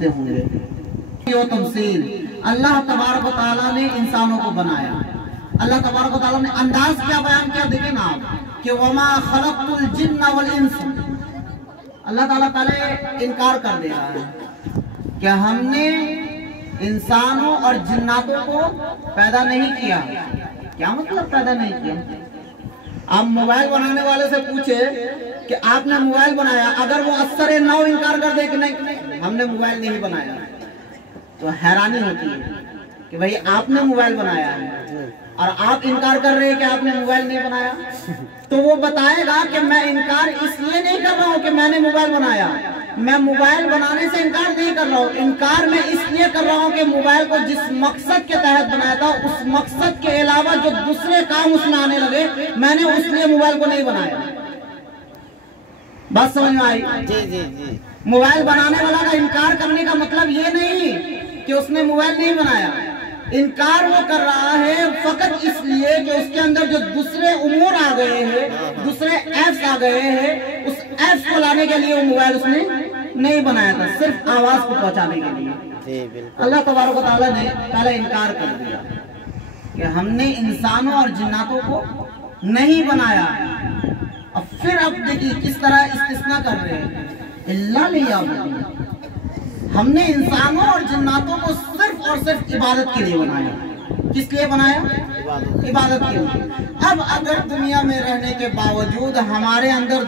होंगे। तमसील अल्लाह तबारक व तआला ने इंसानों को बनाया। अल्लाह तबारक व तआला ने अंदाज क्या बयान किया, देखें ना आप कि वमा खलक़तुल जिन्ना वल इंस। अल्लाह ताला पहले इनकार कर दे रहा है कि हमने इंसानों और जिन्नातों को पैदा नहीं किया। क्या मतलब पैदा नहीं किया? आप मोबाइल बनाने वाले से पूछे कि आपने मोबाइल बनाया, अगर वो असर नौ इनकार कर दे कि नहीं हमने मोबाइल नहीं बनाया, तो हैरानी होती है कि भाई आपने मोबाइल बनाया है और आप इनकार कर रहे हैं कि आपने मोबाइल नहीं बनाया। तो वो बताएगा कि मैं इनकार इसलिए नहीं कर रहा हूँ कि मैंने मोबाइल बनाया, मैं मोबाइल बनाने से इनकार नहीं कर रहा हूँ, इनकार मैं इसलिए कर रहा हूँ कि मोबाइल को जिस मकसद के तहत बनाया था उस मकसद के अलावा जो दूसरे काम उसमें आने लगे, मैंने उसलिए मोबाइल को नहीं बनाया। बात समझ में आई? जी जी जी। मोबाइल बनाने वाला का इनकार करने का मतलब ये नहीं कि उसने मोबाइल नहीं बनाया, इनकार वो कर रहा है फकत इसलिए कि उसके अंदर जो दूसरे उमूर आ गए हैं, दूसरे ऐप्स आ गए हैं, उस ऐप्स को लाने के लिए वो मोबाइल उसने नहीं बनाया था, सिर्फ आवाज को पहुंचाने के लिए। अल्लाह तबारक व तआला ने पहले इनकार कर दिया कि हमने इंसानों और जिन्नातों को नहीं बनाया। अब फिर अब देखिए किस तरह इस्तिस्ना कर रहे हैं, इल्ला लियाबुदून। हमने इंसानों और जिन्नातों को सिर्फ और सिर्फ इबादत के लिए बनाया। किस लिए बनाया? इबादत के लिए। अब अगर दुनिया में रहने के बावजूद हमारे अंदर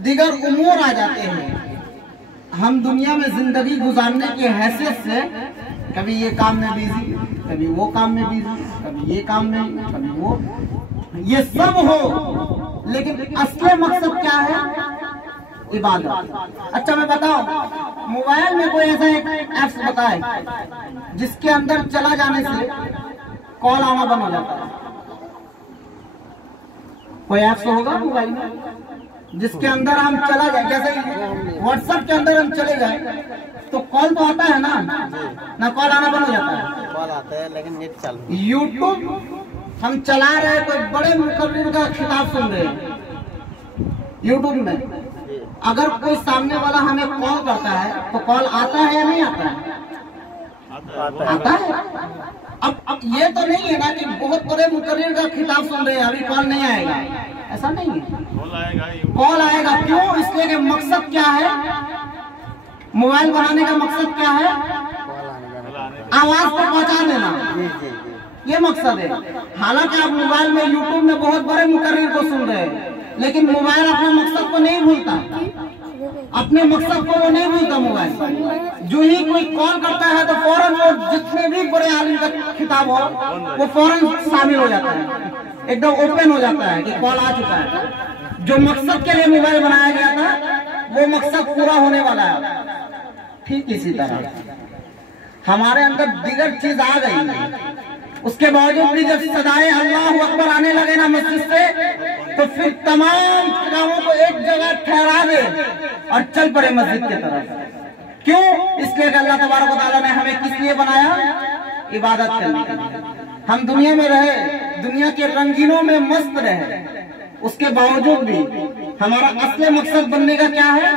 दिगर उमूर आ जाते हैं, हम दुनिया में जिंदगी गुजारने की हैसियत से कभी ये काम में बिजी, कभी वो काम में बिजी, कभी ये काम में, कभी वो, ये सब हो, लेकिन असली मकसद क्या है? इबादत। अच्छा मैं बताऊं, मोबाइल में कोई ऐसा एक ऐप्स बताए जिसके अंदर चला जाने से कॉल आना बंद हो जाता है? कोई ऐप्स होगा मोबाइल में जिसके अंदर हम चला जाए, जैसे व्हाट्सएप के अंदर हम चले जाए तो कॉल तो आता है ना कॉल आना बंद हो जाता है? कॉल आता है लेकिन नेट चालू। यूट्यूब हम चला रहे, कोई बड़े मुकर्रिर का खिताब सुन रहे हैं यूट्यूब में, अगर कोई सामने वाला हमें कॉल करता है तो कॉल आता है या नहीं आता है? आता है। अब ये तो नहीं है ना कि बहुत बड़े मुकर्रिर का खिताब सुन रहे हैं अभी कॉल नहीं आएगा, ऐसा नहीं है, कॉल आएगा। क्यों? इसलिए कि मकसद क्या है? मोबाइल बनाने का मकसद क्या है? आवाज को पहुंचा देना, ये मकसद है। हालांकि आप मोबाइल में यूट्यूब में बहुत बड़े मुकर्रिर को सुन रहे हैं, लेकिन मोबाइल अपने मकसद को नहीं भूलता, अपने मकसद को वो नहीं भूलता। मोबाइल जो ही कोई कॉल करता है तो फौरन वो जितने भी बड़े आलिम का खिताब हो वो फौरन शामिल हो जाता है, एकदम ओपन हो जाता है कि कॉल आ चुका है। जो मकसद के लिए मोबाइल बनाया गया था वो मकसद पूरा होने वाला है। ठीक इसी तरह हमारे अंदर दिगर चीज आ गई है, उसके बावजूद भी जब सदाए अल्लाहु अकबर आने लगे ना मस्जिद से, तो फिर तमाम कामों को एक जगह ठहरा दे और चल पड़े मस्जिद की तरफ। क्यों? इसलिए कि अल्लाह तबारक व तआला ने हमें किस लिए बनाया? इबादत करने के लिए। हम दुनिया में रहे, दुनिया के रंगीनों में मस्त रहे, उसके बावजूद भी हमारा असली मकसद बनने का क्या है?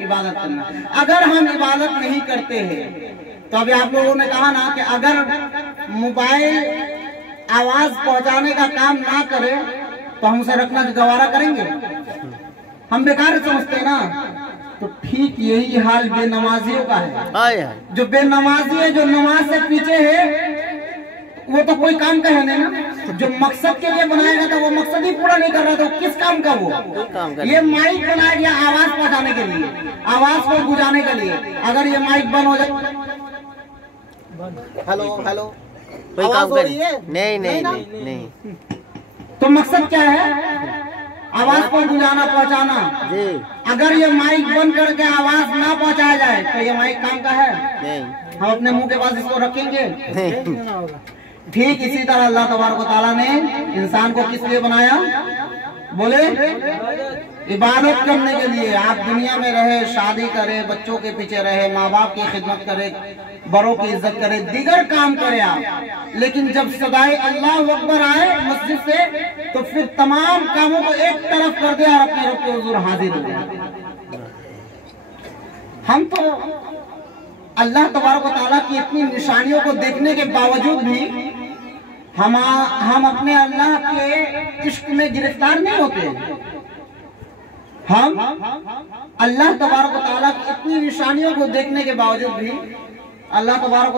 इबादत करना। अगर हम इबादत नहीं करते हैं तो अभी आप लोगों ने कहा ना कि अगर मोबाइल आवाज पहुंचाने का काम ना करे तो हम उसे रखना गवारा करेंगे? हम बेकार समझते हैं ना। तो ठीक यही हाल बेनमाजियों का है। जो बेनमाजी है, जो नमाज से पीछे है, वो तो कोई काम का है नहीं ना। जो मकसद के लिए बनाया गया था वो मकसद ही पूरा नहीं कर रहा था, किस काम का वो? ये माइक बनाया गया आवाज पहुंचाने के लिए, आवाज को गुजारने के लिए। अगर ये माइक बंद हो जाए, हेलो हेलो, कोई काम हो रही है? नहीं नहीं नहीं नहीं। तो मकसद क्या है? आवाज को गुजारना, पहुंचाना जी। अगर ये माइक बंद करके आवाज ना पहुंचाया जाए तो ये माइक काम का है? नहीं। हम अपने मुंह के पास इसको रखेंगे? नहीं। ठीक इसी तरह अल्लाह तबारक व तआला ने इंसान को किस लिए बनाया? बोले इबादत करने के लिए। आप दुनिया में रहे, शादी करे, बच्चों के पीछे रहे, माँ बाप की खिदमत करे, बड़ों की इज्जत करे, दिगर काम करे आप, लेकिन जब सदाए अल्लाह अकबर आए मस्जिद से तो फिर तमाम कामों को एक तरफ कर दे और अपने रब के हुजूर हाजिर हो जाए। हम तो अल्लाह तबारक व तआला की इतनी निशानियों को देखने के बावजूद भी हम अपने अल्लाह के इश्क में गिरफ्तार नहीं होते। हम अल्लाह तबारक व तआला की इतनी निशानियों को देखने के बावजूद भी अल्लाह तबारक